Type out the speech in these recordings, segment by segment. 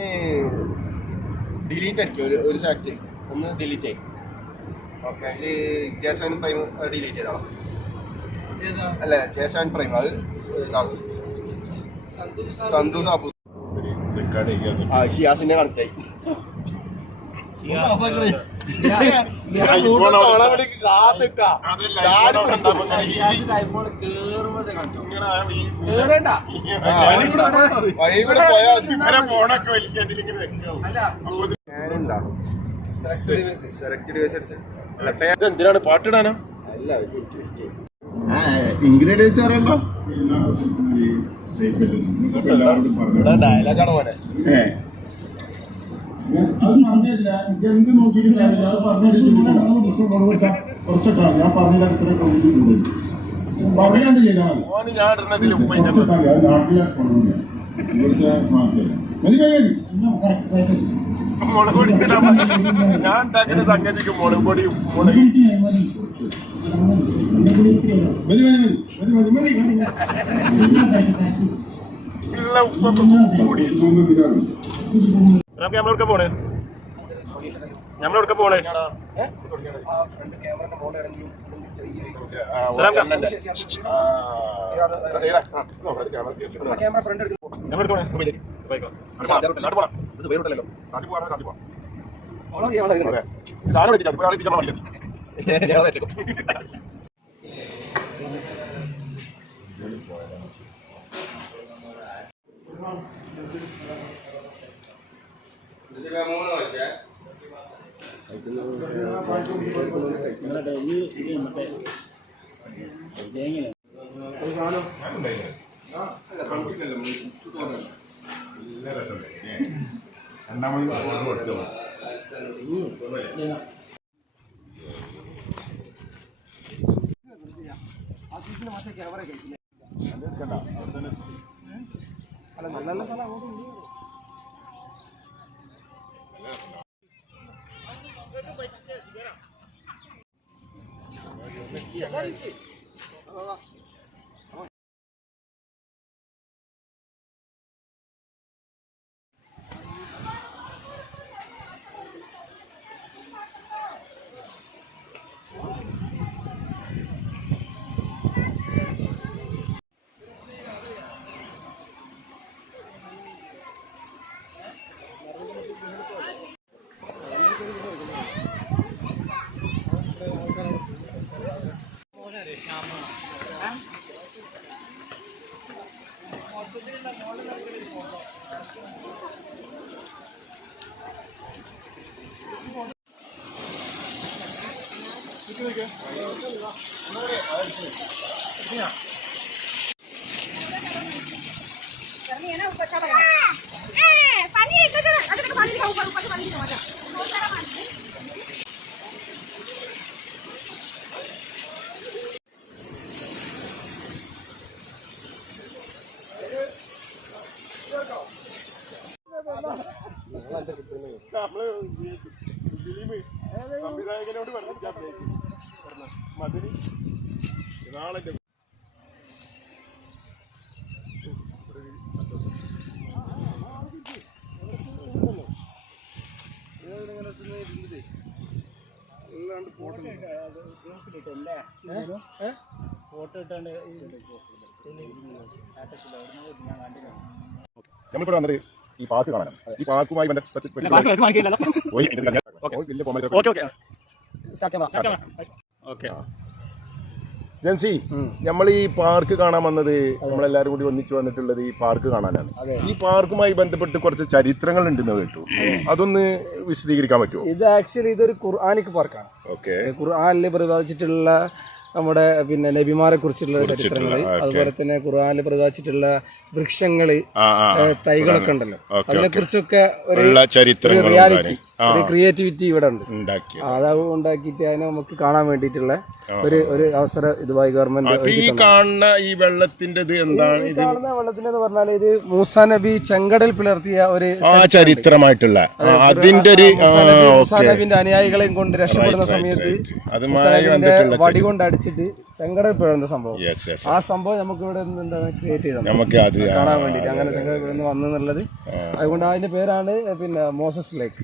അതിൽ ഡിലീറ്റ് അടിക്കും ഒരു ഒരു സെലക്ട് ഒന്ന് ഡിലീറ്റ് ചെയ്യും ഓക്കെ അതിൽ ജേസൺ പ്രൈം ഡിലീറ്റ് ചെയ്തോളാം അല്ല ജേസൺ പ്രൈം അത് ഇതാക്കും സന്തോഷ് ചെയ്യാൻ ആ ഷിയാസിന്റെ കണക്റ്റായി പേ- എന്തിനാണ് പാട്ടിടാനോ? അല്ല ഇൻഗ്രീഡിയൻസ് പറയണ്ടോ ഡയലോഗാണ് പോലെ അത് പറഞ്ഞില്ല. എനിക്ക് എന്ത് നോക്കിയിട്ടും കാര്യമില്ല. അത് പറഞ്ഞിട്ട് കുറച്ചിട്ടാ. ഞാൻ പറഞ്ഞില്ല ഇത്ര കൊണ്ടിട്ടുണ്ട് പറയാണ്ട് ചെയ്താൽ മതി. ഓന് ഞാൻ നാട്ടിലെ ഇവിടുത്തെ മാറ്റില്ല മുളക് പൊടി ഉണ്ടാക്കുന്ന സംഗതിക്ക് മുളക് പൊടി. മുളക് കൂടി നമുക്ക് നമ്മളെടുക്ക പോണേ? നമ്മളെടുക്ക പോണേ? സലാം പോകാൻ നാട്ടിൽ പോവാം. അതെ. സാധനം എത്തിച്ചാൽ മതി. ഒരാളെ എത്തിച്ചാൽ മതി. നല്ല രസമുണ്ട്. രണ്ടാമത് നമ്മൾ ഫിലിം സംവിധായകനോട് പറഞ്ഞിട്ട് മതിന് നാളെ നമ്മളിപ്പോ വന്നത് ഈ പാർക്ക് കാണാൻ ഈ പാർക്കുമായി ബന്ധപ്പെട്ട് ജൻസി നമ്മൾ ഈ പാർക്ക് കാണാൻ വന്നത് നമ്മളെല്ലാരും കൂടി ഒന്നിച്ചു വന്നിട്ടുള്ളത് ഈ പാർക്ക് കാണാനാണ്. ഈ പാർക്കുമായി ബന്ധപ്പെട്ട് കുറച്ച് ചരിത്രങ്ങൾ ഉണ്ടെന്ന് കേട്ടു അതൊന്ന് വിശദീകരിക്കാൻ പറ്റുമോ? ഇത് ആക്ച്വലി ഇതൊരു ഖുർആാനിക് പാർക്കാണ്. ഓക്കെ. ഖുർആാനിൽ പ്രതിപാദിച്ചിട്ടുള്ള നമ്മുടെ പിന്നെ നബിമാരെ കുറിച്ചുള്ള ചരിത്രങ്ങൾ. അതുപോലെ തന്നെ ഖുർആാനിൽ പ്രതിപാദിച്ചിട്ടുള്ള വൃക്ഷങ്ങൾ തൈകളൊക്കെ ഉണ്ടല്ലോ. അതിനെ കുറിച്ചൊക്കെ ഒരു റിയാലിറ്റി ക്രിയേറ്റിവിറ്റി ഇവിടെ ഉണ്ട്. അത് ഉണ്ടാക്കിയിട്ട് അതിനെ നമുക്ക് കാണാൻ വേണ്ടിയിട്ടുള്ള ഒരു ഒരു അവസരം ഇതുമായി ഗവൺമെന്റ് ഈ കാണുന്ന ഈ വെള്ളത്തിന്റെ ഇത് എന്താണ് ഇത് കാണുന്ന വെള്ളത്തിന്റെ പറഞ്ഞാൽ ഇത് മൂസ നബി ചെങ്കടൽ പിളർത്തിയ ഒരു ചരിത്രമായിട്ടുള്ള. അതിന്റെ ഒരു മൂസാ നബിന്റെ അനുയായികളെയും കൊണ്ട് രക്ഷപ്പെടുന്ന സമയത്ത് വടി കൊണ്ട് അടിച്ചിട്ട് ചെങ്കടൽ പുഴ സംഭവം ആ സംഭവം നമുക്ക് ഇവിടെ എന്താണ് ക്രിയേറ്റ് ചെയ്തത്? നമുക്ക് അത് കാണാൻ വേണ്ടിട്ട് അങ്ങനെ ചെങ്കടപ്പുഴ വന്നു എന്നുള്ളത് അതുകൊണ്ട് അതിന്റെ പേരാണ് പിന്നെ മോസസ് ലേക്ക്.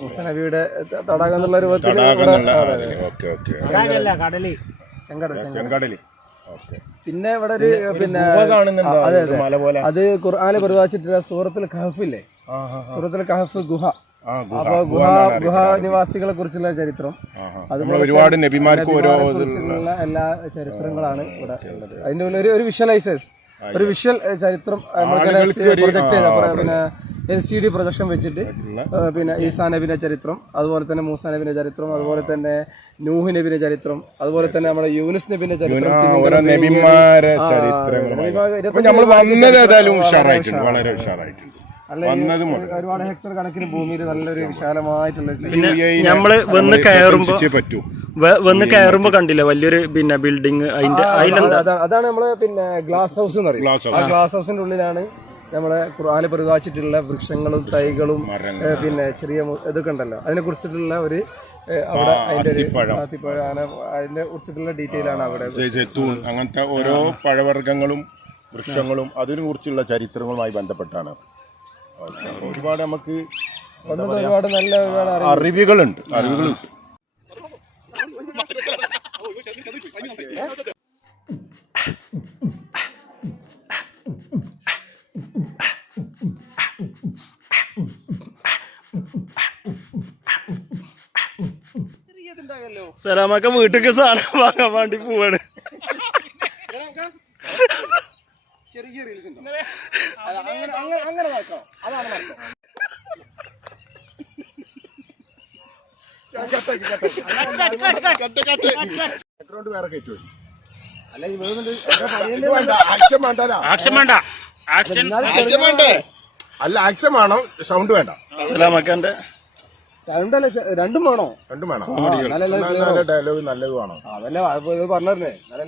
മുസ നബിയുടെ തടാകം എന്നുള്ള രൂപത്തിൽ ചെങ്കടൽ പിന്നെ ഇവിടെ ഒരു പിന്നെ അതെ അതെ. മല പോലെ. അത് ഖുർആാന് പരിവാച്ചിട്ടുള്ള സൂറത്തിൽ കഹഫില്ലേ? സൂറത്തിൽ കഹഫ് ഗുഹ. ആ ഗുഹ. അപ്പൊ ഗുഹ ഗുഹ നിവാസികളെ കുറിച്ചുള്ള ചരിത്രം. നമ്മൾ ഒരുപാട് നബിമാർക്ക് ഓരോ കുറിച്ചുള്ള എല്ലാ ചരിത്രങ്ങളാണ് ഇവിടെ ഉള്ളത്. അതിന്റെ ഉള്ളിൽ ഒരു- ഒരു വിഷ്വലൈസേഴ്സ് ഒരു വിഷ്വൽ ചരിത്രം പ്രൊജക്ട് പിന്നെ എൽ സി ഡി പ്രൊജക്ഷൻ വെച്ചിട്ട് പിന്നെ ഈസാ നബിന്റെ ചരിത്രം അതുപോലെ തന്നെ മൂസാ നബിന്റെ ചരിത്രം അതുപോലെ തന്നെ നൂഹ് നബിന്റെ ചരിത്രം അതുപോലെ തന്നെ നമ്മുടെ യൂനിസ് നബിന്റെ ചരിത്രം നമ്മൾ വന്നത് ഏതായാലും വളരെ ഉഷാറായിട്ടുണ്ട് വളരെ ഉഷാറായിട്ടുണ്ട്. അല്ല, ഈ വന്നത് ഒരുപാട് ഹെക്ടർ കണക്കിന് ഭൂമിയിൽ നല്ലൊരു വിശാലമായിട്ടുള്ള ഞമ്മൾ വന്ന് നമ്മൾ കയറുമ്പോ പറ്റൂ. വന്ന് കയറുമ്പോ കണ്ടില്ല വലിയൊരു പിന്നെ ബിൽഡിങ് അതിന്റെ അതിലെന്താ? അതാണ് നമ്മൾ പിന്നെ ഗ്ലാസ് ഹൗസ് എന്ന് പറയും. ഗ്ലാസ് ഹൗസിന്റെ ഉള്ളിലാണ് നമ്മളെ ഖുർആാന് പ്രതിപാദിച്ചിട്ടുള്ള വൃക്ഷങ്ങളും തൈകളും പിന്നെ ചെറിയ ഇതൊക്കെ ഉണ്ടല്ലോ. അതിനെ കുറിച്ചിട്ടുള്ള ഒരു അവിടെ അതിന്റെ ഒരു അതിനെ കുറിച്ചിട്ടുള്ള ഡീറ്റെയിൽ ആണ് അവിടെ. അങ്ങനത്തെ ഓരോ പഴവർഗങ്ങളും വൃക്ഷങ്ങളും അതിനെ കുറിച്ചുള്ള ചരിത്രങ്ങളുമായി ബന്ധപ്പെട്ടാണ്. ഒരുപാട് നമുക്ക് ഒരുപാട് നല്ല ഒരുപാട് അറിവ് അറിവുകളുണ്ട് അറിവുകളുണ്ട്. സലാമൊക്കെ വീട്ടിലേക്ക് സാധനം വാങ്ങാൻ വേണ്ടി പോവാണ്. ചെറിയ റീൽസ് ഉണ്ടോ? അങ്ങനെ അങ്ങനെ അങ്ങനെ നടക്കാം. അതാണ് നടക്കാം ബാക്ക്ഗ്രൗണ്ട് വേറെ കയറ്റുമോ ആക്ഷൻ ആക്ഷൻ വേണ്ട ആക്ഷൻ ആക്ഷൻ വേണ്ടേ. അല്ല ആക്ഷൻ വേണം സൗണ്ട് വേണ്ട. സലാമക്കന്റെ രണ്ടല്ല രണ്ടും വേണോ? രണ്ടും വേണം. ഡയലോഗ് നല്ലത് വേണം. അതല്ലേ പറഞ്ഞേ നല്ല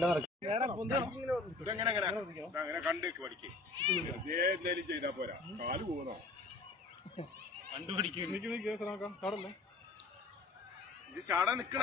ഇതെങ്ങനെ അങ്ങനെ? കണ്ടേക്ക് പഠിക്ക് ഇതേ എന്തായാലും ചെയ്താ പോരാ. കാൽ പോകുന്നോ? ഇത് ചാടാൻ നിക്കണ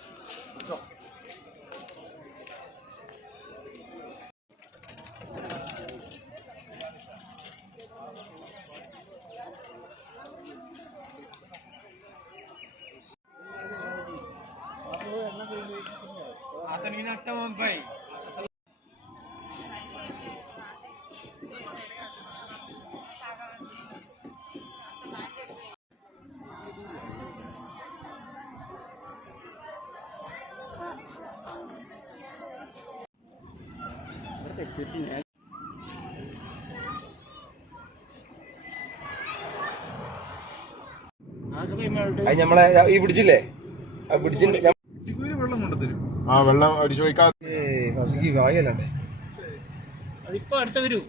അത് നമ്മളെ ഈ പിടിച്ചില്ലേ ആ ആ വെള്ളം അടിച്ചു പോയിക്കാ വായല്ലേ അതിപ്പോ അടുത്ത വരൂ.